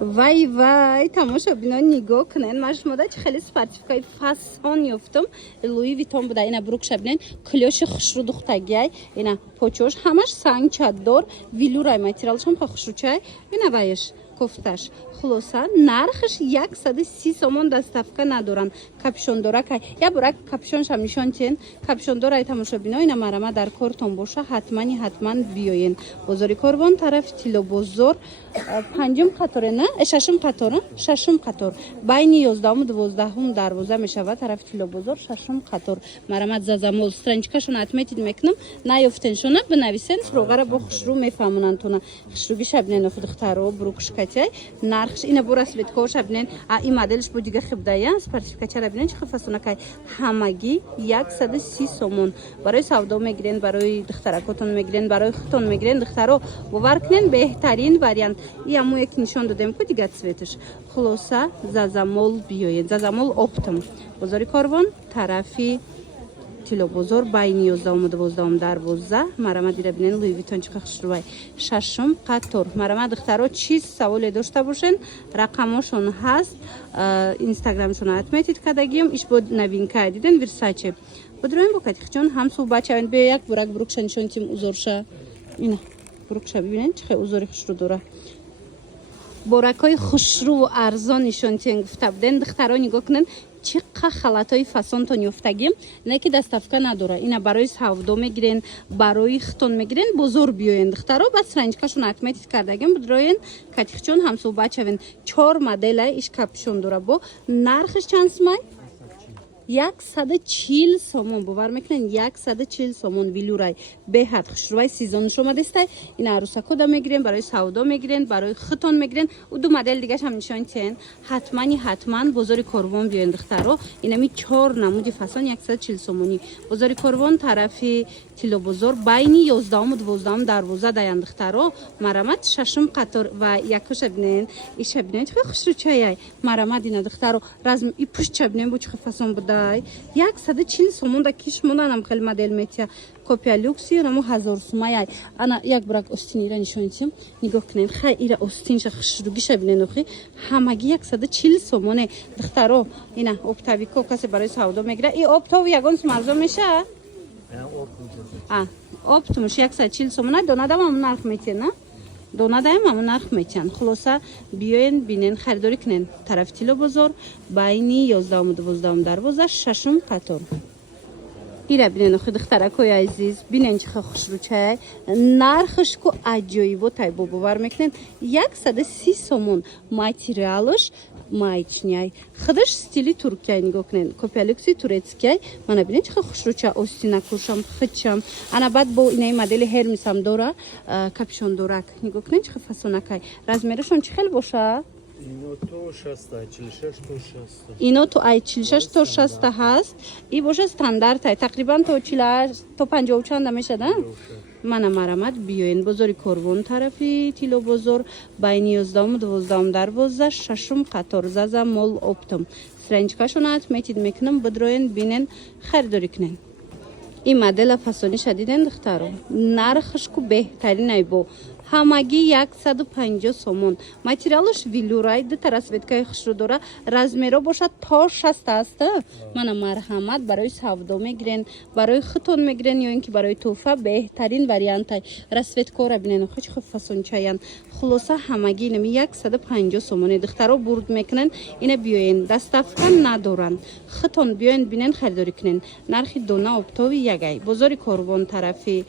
وای وای تماشا بینان نگاه کنن ماش مدت خیلی سپاتیفیکای فاسون یافتم لوی ویتون بوده اینا بروک شبنن کلیوش خشرو دختگی اینا پوچوش همش سنگ چادر ویلورای ماتریالش هم خشروچای اینا بایش کوفتاش خلاصا نرخش 130 سومون دستافکا ندارن کاپشن داره که یا برای کاپشنش هم نشان چین کاپشن داره تماشا بینو اینا مرما در کارتون باشه حتما بیاین بازاری کاروان طرف تیلو بازار پنجم قطاره نه ششم قطار بین 11 و 12 دروازه میشوه طرف تیلو بازار ششم قطار مرما زازامول استرانچکاشون اتمیتید میکنم نیافتنشون بنویسن فروغره با خشرو میفهمونن تونه خشروگی شبنه خود اختارو بروکش نرخش اینا براس بید کوش ببینن این مدلش بود دیگه خبدایان سپارتیفیکاتور ببینن چه فسونه که همگی 130 سومون برای سودا میگیرن برای دخترکاتون میگیرن برای خودتون میگیرن دخترو باور کنین بهترین واریانت یامو یک نشون دادم که دیگه سویتش خلاصه زازامول بیاید زازامول اپتم بازاری کاروان طرفی تیلو بازار بین 11 و 12 دروازه مرما دیره بینن لوی ویتون چه خشروای ششم قطار مرما دخترها چیز سوال داشته باشن رقمشون هست اینستاگرامشون اتمیتید کدگیم ایش بود نوینکای دیدن ورساچه بدرویم بکات خچون هم صحبت چاین به یک برک بروکشن شون تیم اوزورشه اینا بروکش ببینن چه اوزوری خشرو داره برکای خشرو و ارزان نشون تیم گفته بودن دخترها نگاه کنن چقدر خلطای فسان تون یافتگیم نه که دستافکا نداره اینا برای سودا میگیرن برای ختون میگیرن بزرگ بیاین دخترا بس رنجکاشون اتمیت کردگیم بدروین کاتیخچون هم صحبت چون 4 مدل ایش کاپشن داره با نرخش چند سمای 140 سومون باور میکنین 140 سومون ویلورای به حد خشروای سیزن شما دسته این عروسکو دا میگیرن برای سودا میگیرن برای ختون میگیرن و دو مدل دیگه هم نشون تین حتما بازار کاروان بیاین دخترو اینا می 4 نمودی فسان 140 سومونی بازار کاروان طرفی تیلو بازار بین 11 و 12 دروازه داین دخترو مرمت ششم قطار و یکش ببینین ایش ببینین چه خشرو چای مرمت اینا دخترو رزم ای پشت ببینین بو چه فسان بود 140 سومون دا کیش مونانم خیلی مدل میتیا کپیا لوکسی نمو 1000 سومای انا یک برک استینی را نشون تیم نگاه کنین خیلی استینش خشروگیش ببینین اخی همگی 140 سومونه دخترو اینا اپتاویکو کسی برای سودا میگیره ای اپتاو یگانس مرزا میشه اپتمش 140 سومونه دونه دام نرخ میتینه نه دونه دایم همون نرخ میتین خلاصه بیاین بینین خریداری کنین طرف تیلو بازار بین 11 و 12 دروازه ششم قطار ایره بینین خود دخترکوی عزیز بینین چه خشرو چای نرخش کو عجیب و تایبو باور میکنین 130 سومون ماتریالش مایچنیای خودش استیلی ترکیه نگاه کنین کپیالکسی تورецький من ببینید چه خشرو چه استینا کوشم خچم انا بعد با اینای مدل هرمس هم داره کاپشن داره نگاه کنین چه فسونکای размерشون چه خیلی باشه اینو تو ای 46 تا 60 هست این باشه استاندارد تقریبا تا 40 تا 50 چند میشه نه من مرمت بیاین بازاری کاروان طرفی تیلو بازار بین 11 و 12 دروازه ششم قطار زازامول اپتم سرنجکاشون اتمیتید میکنم بدروین بینن خریداری کنین این مدل فسونی شدیدن دخترو نرخش کو بهترین ای بو همگی 150 سومون ماتریالش ویلورای ده تراسویتکای خشرو داره размерو باشه تا 60 است من مرحمت برای سودا میگیرن برای ختون میگیرن یا اینکه برای توفه بهترین واریانت راسویتکو را ببینن خوش فسون چاین خلاصه همگی نمی 150 سومون دخترا برد میکنن اینا بیاین دستافکا ندارن ختون بیاین بینن خریداری کنن نرخ دونه اپتاوی یگای بازاری کاروان طرفی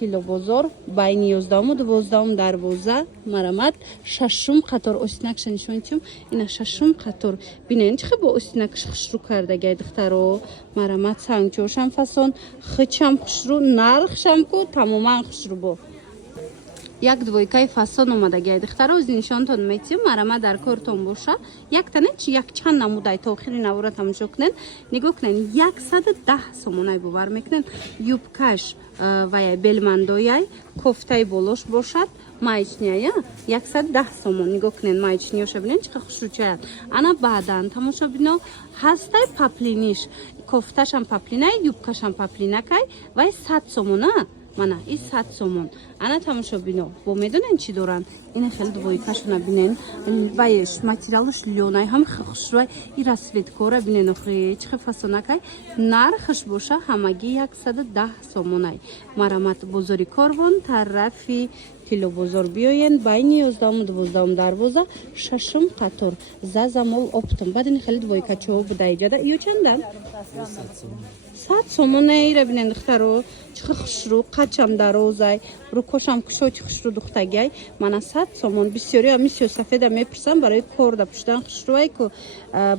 کیلو بازار بین 11 و 12 دروازه مرمت ششم قطار استینکش نشون تیم اینا ششم قطار ببینین چه با استینکش خشرو کرده گای دخترو مرمت سنگچوشم فسون خچم خشرو نرخشم کو تماما خشرو بو یک دویکای فسان اومده گای دخترو از نشانتون میتیم مرما در کارتون باشه یک تنه یک چند نمودای تا آخری نوارا تماشا کنن نگاه کنن 110 سومونای باور میکنن یوبکاش و بلمندویای کوفتای بولوش باشد مایچنیا 110 سومون نگاه کنن مایچنیاش ببینین چه خوشو چه انا بعدن تماشا ببینو هستای پاپلینیش کوفتاش هم پاپلینای یوبکاش هم پاپلیناکای و 100 سومونه мана ин 100 сомон. Ана тамошобино бо медонен чӣ доранд? Ина хеле двоикашона бинен ваеш материалш лёнай ҳам хушрой и расветкора бинен охи чихе фасонакай нархш боша ҳамагӣ 110 сомонай. Марамат бозори Корвон тарафи тило бозор биёен байни 11-12 дарвоза шашум қатор зазамол оптом баъд ин хеле двоикачо буда иҷада ё чандан 100 сомон ира бинен духтаро чихе хушру қачам дарозай рукошам кушоти хушру духтагай мана 100 сомон бисёри ами сиёсафеда мепурсам барои кор да пуштан хушруай ку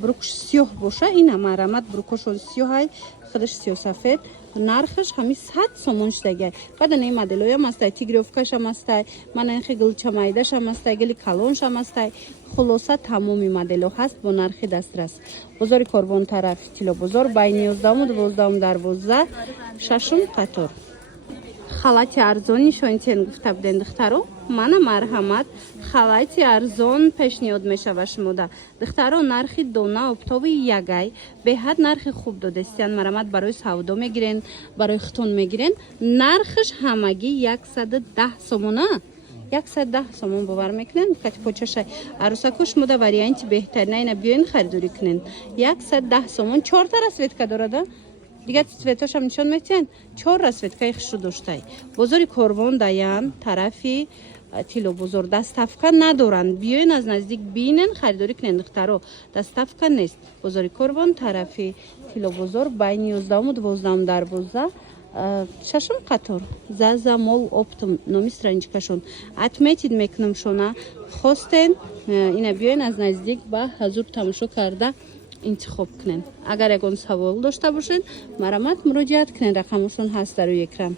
брукш сиёҳ боша ина марамат брукошон сиёҳай худаш сиёсафед нархш ҳами 100 сомон шудагай баъда не моделоям астай тигровкашам астай мана ин гилчамайдашам астай гили калоншам астай хулоса тамоми модело ҳаст бо нархи дастрас бозори Корвон тарафи тило бозор байни 11-12 дарвоза шашум қатор халати арзони шонтен гуфта буден духтаро мана марҳамат халати арзон пешниҳод мешава шумода духтаро нархи дона оптоби ягай беҳад нархи хуб додестиян марамат барои савдо мегирен барои хитон мегирен нархш ҳамагӣ 110 сомона 110 сомон бовар мекунен кати почашай арусаку шумода варианти беҳтарина ина биёин харидорӣ кунен 110 сомон 4 та расветка дорада دیگه цветошам нишон метиҳанд 4 расветкаи хушру доштаи бозори Корвон даян тарафи тило бозор даставка надоранд биёин аз наздик бинен харидорӣ кунен духтаро даставка нест бозори Корвон тарафи тило бозор байни 11-12 дарвоза шашум қатор зазамол оптом номи страничкашон отметид мекунам шона хостен ина биёин аз наздик ба ҳазур тамошо карда интихоб кунен агар ягон савол дошта бошед марамат муроҷиат кунен рақамошон ҳаст дар рӯи экран